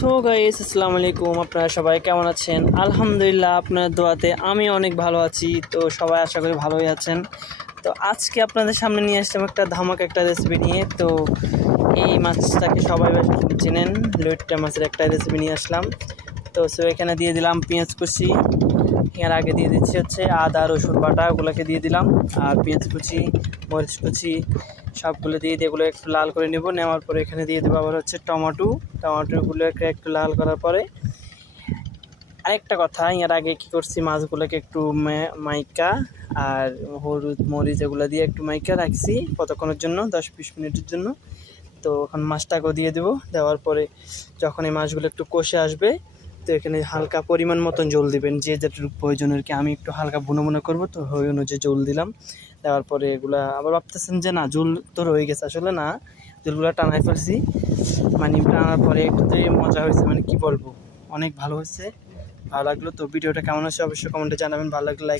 So guys, আসসালামু আলাইকুম। আপনারা সবাই কেমন আছেন? আলহামদুলিল্লাহ, আপনার দোয়াতে আমি অনেক ভালো আছি। তো সবাই আশা করি ভালোই আছেন। তো আজকে আপনাদের সামনে নিয়ে আসলাম একটা ধামাকা একটা রেসিপি নিয়ে। তো এই মাছটাকে সবাই বেশ চেনেন, লইট্টা মাছের একটা রেসিপি নিয়ে আসলাম। তো এখানে দিয়ে দিলাম পেঁয়াজ কুচি, এর আগে দিয়ে দিচ্ছি হচ্ছে আদা রসুন বাটা, ওগুলোকে দিয়ে দিলাম। আর পেঁয়াজ কুচি, মরিচ কুচি সবগুলো দিয়ে এগুলো একটু লাল করে নেব। নেওয়ার পরে এখানে দিয়ে দেবো আবার হচ্ছে টমাটোগুলোকে একটু লাল করার পরে আরেকটা কথা, এর আগে কী করছি, মাছগুলোকে একটু মাইকা আর হলুদ মরিচ এগুলো দিয়ে একটু মাইকা রাখছি কতক্ষণের জন্য, 10-20 মিনিটের জন্য। তো এখন মাছটাকেও দিয়ে দেবো। দেওয়ার পরে যখন এই মাছগুলো একটু কষে আসবে, তো এখানে হালকা পরিমাণ মতন জল দিবেন, যে যেটুকু প্রয়োজন আর কি। আমি একটু হালকা বুনো বুনো করবো, তো ওই অনুযায়ী জল দিলাম। দেওয়ার পরে এগুলা আবার ভাবতেছেন যে না জল তো রয়ে গেছে, আসলে না, জলগুলো টানাই ফেলছি। মানে টানার পরে একটুতেই মজা হয়েছে, মানে কি বলবো, অনেক ভালো হয়েছে। ভালো লাগলো। তো ভিডিওটা কেমন হচ্ছে অবশ্যই কমেন্টে জানাবেন। ভালো লাগলে লাইক